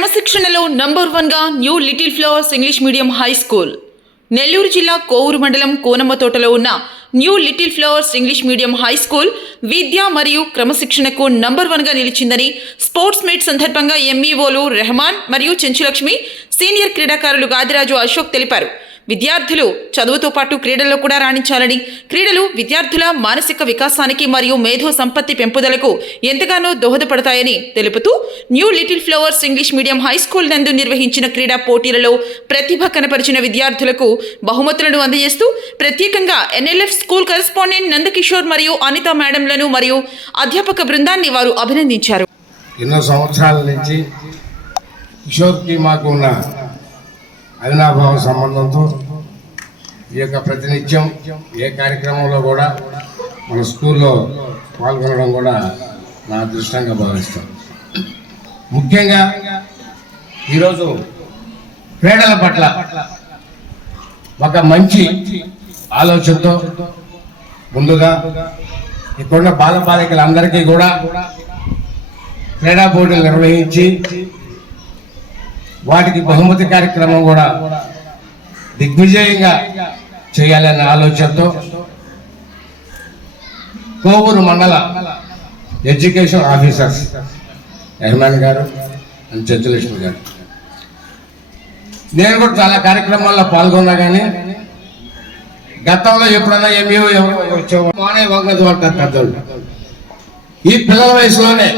క్రమశిక్షణలో number 1 గా new little flowers English medium high school. Nellore జిల్లా కోవూరు మండలం కోనమ్మతోటలో ఉన్న new little flowers English medium high school విద్య మరియు క్రమశిక్షణకు నంబర్ 1 గా నిలిచిందని స్పోర్ట్స్ మీట్ సందర్భంగా ఎంఈఓలు రెహమాన్ మరియు చెంచులక్ష్మి, సీనియర్ క్రీడాకారులు గాదిరాజు అశోక్ తెలిపారు. విద్యార్థులు చదువుతో పాటు క్రీడల్లో కూడా రాణించాలని, క్రీడలు విద్యార్థుల మానసిక వికాసానికి మరియు మేధో సంపత్తి పెంపుదలకు ఎంతగానో దోహదపడతాయని తెలుపుతూ new little flowers English medium high school నందు నిర్వహించిన క్రీడా పోటీలలో ప్రతిభ కనపరిచిన విద్యార్థులకు బహుమతులను అందజేస్తూ ప్రత్యేకంగా ఎన్ఎల్ఎఫ్ స్కూల్ కరెస్పాండెంట్ నందకిషోర్ మరియు అనిత మేడంలను మరియు అధ్యాపక బృందాన్ని వారు అభినందించారు. ఎన్నో సంవత్సరాల నుంచి కిషోర్కి మాకు ఉన్న అవినాభావ సంబంధంతో ఈ యొక్క ప్రతినిత్యం ఏ కార్యక్రమంలో కూడా మన స్కూల్లో పాల్గొనడం కూడా నా అదృష్టంగా భావిస్తాను. ముఖ్యంగా ఈరోజు క్రీడల పట్ల ఒక మంచి ఆలోచనతో ముందుగా ఇక్కడున్న బాలబాలికలందరికీ కూడా క్రీడా పోటీలు నిర్వహించి వాటికి బహుమతి కార్యక్రమం కూడా దిగ్విజయంగా చేయాలనే ఆలోచనతో కోవూరు మండల ఎడ్యుకేషన్ ఆఫీసర్స్ రెహమాన్ గారు అండ్ చెంచులక్ష్మి గారు, నేను కూడా చాలా కార్యక్రమాల్లో పాల్గొన్నా. కానీ గతంలో ఎప్పుడన్నా ఎంఈఓ వచ్చేవాళ్ళు ఈ పిల్లల వయసులోనే,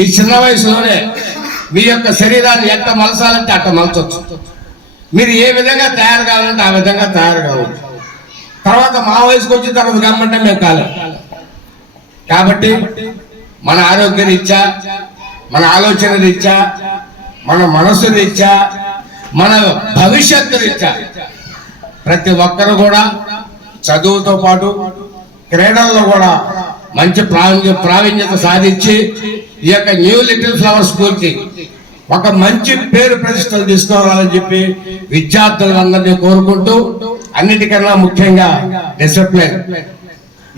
ఈ చిన్న వయసులోనే మీ యొక్క శరీరాన్ని ఎంత మలసాలంటే అట్ట మలచవచ్చు. మీరు ఏ విధంగా తయారు కావాలంటే ఆ విధంగా తయారు కావచ్చు. తర్వాత మా వయసుకు వచ్చిన తర్వాత గమ్మంటే మేము కాలేం. కాబట్టి మన ఆరోగ్య రీత్యా, మన ఆలోచన రీత్యా, మన మనసు రీత్యా, మన భవిష్యత్తు రీత్యా ప్రతి ఒక్కరు కూడా చదువుతో పాటు క్రీడల్లో కూడా మంచి ప్రావీణ్యత సాధించి ఈ యొక్క న్యూ లిటిల్ ఫ్లవర్ స్కూల్కి ఒక మంచి పేరు ప్రతిష్టలు తీసుకోవాలని చెప్పి విద్యార్థులందరినీ కోరుకుంటూ, అన్నిటికన్నా ముఖ్యంగా డిసిప్లిన్,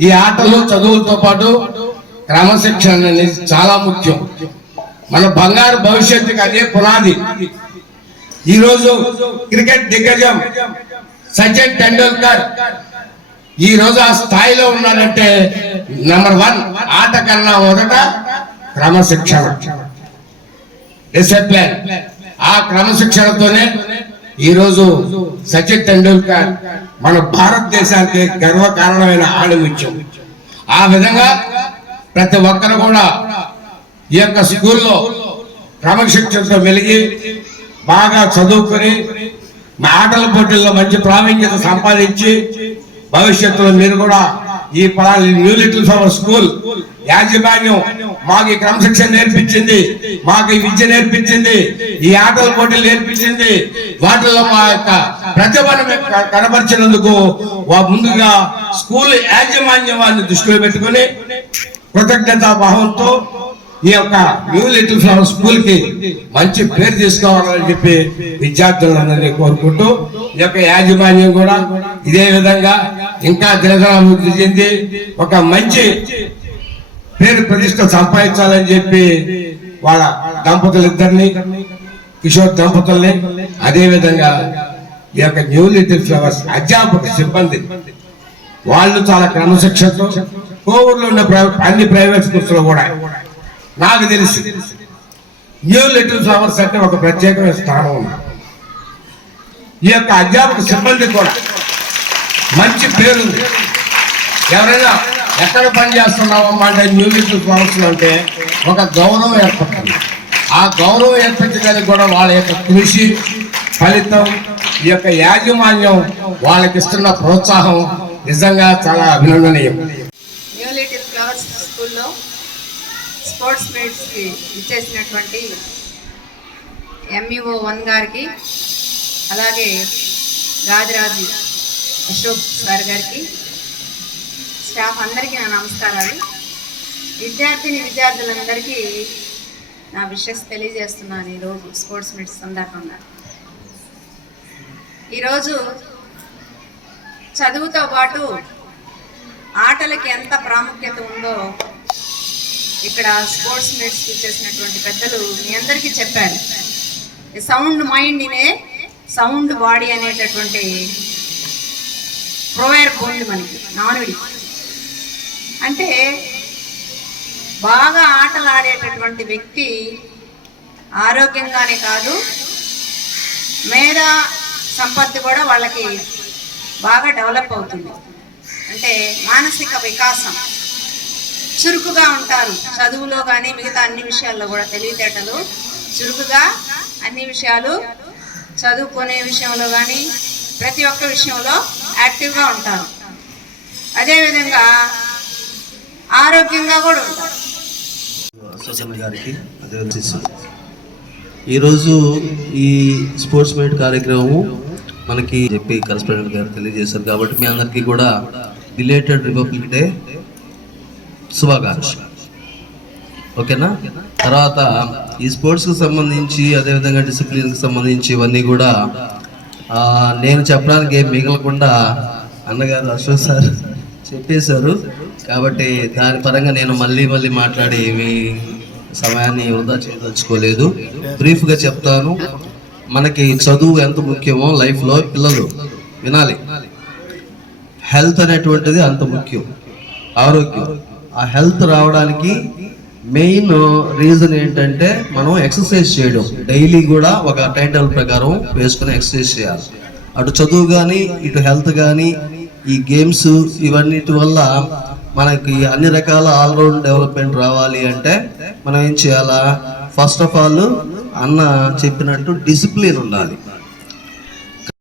ఈ ఆటలు చదువులతో పాటు క్రమశిక్షణ అనేది చాలా ముఖ్యం. మన బంగారు భవిష్యత్తుకి అదే పునాది. ఈరోజు క్రికెట్ దిగ్గజం సచిన్ టెండూల్కర్ ఈ రోజు ఆ స్థాయిలో ఉన్నాడంటే నంబర్ 1 ఆట కన్నా మొదట క్రమశిక్షణ, డిసిప్లిన్. ఆ క్రమశిక్షణతోనే ఈరోజు సచిన్ టెండూల్కర్ మన భారతదేశానికి గర్వకారణమైన ఆణిముత్యం. ఆ విధంగా ప్రతి ఒక్కరు కూడా ఈ యొక్క స్కూల్లో క్రమశిక్షణతో మెలిగి బాగా చదువుకొని ఆటల పోటీల్లో మంచి ప్రావీణ్యత సంపాదించి భవిష్యత్తులో మీరు కూడా ఈ న్యూ లిటిల్ ఫ్లవర్ స్కూల్ యాజమాన్యం మాకు ఈ క్రమశిక్షణ నేర్పించింది, మాకు ఈ విద్య నేర్పించింది, ఈ ఆటల పోటీలు నేర్పించింది, వాటిల్లో మా యొక్క ప్రతిభను కనపరిచినందుకు ముందుగా స్కూల్ యాజమాన్యాన్ని దృష్టిలో పెట్టుకుని కృతజ్ఞతా భావంతో ఈ యొక్క న్యూ లిటిల్ ఫ్లవర్ స్కూల్ కి మంచి పేరు తీసుకోవాలని చెప్పి విద్యార్థులందరినీ కోరుకుంటూ, ఈ యొక్క యాజమాన్యం కూడా ఇదే విధంగా ఇంకా దినదినాభివృద్ధి చెంది ఒక మంచి పేరు ప్రతిష్ట సంపాదించాలని చెప్పి వాళ్ళ దంపతులిద్దరిని, కిషోర్ దంపతుల్ని, అదే విధంగా ఈ యొక్క న్యూ లిటిల్ ఫ్లవర్స్ అధ్యాపక సిబ్బంది వాళ్ళు చాలా క్రమశిక్షణతో కోవూరులో ఉన్న అన్ని ప్రైవేట్ స్కూల్స్ లో కూడా నాకు తెలిసి న్యూ లిటిల్ ఫ్లవర్స్ అంటే ఒక ప్రత్యేకమైన స్థానం ఉంది. ఈ యొక్క అధ్యాపక సిబ్బంది కూడా మంచి పేరు. ఎవరైనా ఎక్కడ పని చేస్తున్నామమ్మా అంటే న్యూ లిటిల్ ఫ్లవర్స్ అంటే ఒక గౌరవం ఏర్పడుతుంది. ఆ గౌరవం ఏర్పరచడానికి కూడా వాళ్ళ యొక్క కృషి ఫలితం, ఈ యొక్క యాజమాన్యం వాళ్ళకి ఇస్తున్న ప్రోత్సాహం నిజంగా చాలా అభినందనీయం. న్యూ లిటిల్ ఫ్లవర్స్ స్కూల్లో స్పోర్ట్స్ మీట్స్కి ఇచ్చేసినటువంటి ఎంఈఓ 1 గారికి, అలాగే గాదిరాజు అశోక్ సార్ గారికి, స్టాఫ్ అందరికీ నా నమస్కారాలు. విద్యార్థులందరికీ నా విషెస్ తెలియజేస్తున్నాను. ఈరోజు స్పోర్ట్స్ మీట్స్ సందర్భంగా ఈరోజు చదువుతో పాటు ఆటలకి ఎంత ప్రాముఖ్యత ఉందో ఇక్కడ స్పోర్ట్స్ మీట్స్ చేసినటువంటి పెద్దలు మీ అందరికీ చెప్పారు. సౌండ్ మైండ్ ఇనే సౌండ్ బాడీ అనేటటువంటి ప్రొవైడ్ ఉంది మనకి నానుడి. అంటే బాగా ఆటలు ఆడేటటువంటి వ్యక్తి ఆరోగ్యంగానే కాదు, మేధా సంపత్తి కూడా వాళ్ళకి బాగా డెవలప్ అవుతుంది. అంటే మానసిక వికాసం, చురుకుగా ఉంటారు. చదువులో కానీ మిగతా అన్ని విషయాల్లో కూడా తెలివితేటలు చురుకుగా అన్ని విషయాలు చదువుకునే విషయంలో కానీ ప్రతి ఒక్క విషయంలో యాక్టివ్గా ఉంటారు. అదేవిధంగా ఆరోగ్యంగా కూడా ఉంటారు. గారికి ఈరోజు ఈ స్పోర్ట్స్ మీట్ కార్యక్రమము మనకి చెప్పి కరెస్పాండెంట్ గారు తెలియజేశారు కాబట్టి మీ అందరికీ కూడా బిలేటెడ్ రిపబ్లిక్ డే శుభాకాంక్షలు. ఓకేనా? తర్వాత ఈ స్పోర్ట్స్కి సంబంధించి అదేవిధంగా డిసిప్లిన్కి సంబంధించి ఇవన్నీ కూడా నేను చెప్పడానికి ఏం మిగలకుండా అన్నగారు అశోక్ సార్ చెప్పేశారు కాబట్టి దాని పరంగా నేను మళ్ళీ మాట్లాడి మీ సమయాన్ని వృధా చేయదలుచుకోలేదు. బ్రీఫ్గా చెప్తాను. మనకి చదువు ఎంత ముఖ్యమో లైఫ్లో పిల్లలు వినాలి. హెల్త్ అనేటువంటిది అంత ముఖ్యం, ఆరోగ్యం. ఆ హెల్త్ రావడానికి మెయిన్ రీజన్ ఏంటంటే మనం ఎక్సర్సైజ్ చేయడం. డైలీ కూడా ఒక టైం టేబుల్ ప్రకారం వేసుకుని ఎక్సర్సైజ్ చేయాలి. అటు చదువు కానీ ఇటు హెల్త్ కానీ ఈ గేమ్స్ ఇవన్నిటి వల్ల మనకి అన్ని రకాల ఆల్రౌండ్ డెవలప్మెంట్ రావాలి అంటే మనం ఏం చేయాలా? ఫస్ట్ ఆఫ్ ఆల్ అన్న చెప్పినట్టు డిసిప్లిన్ ఉండాలి.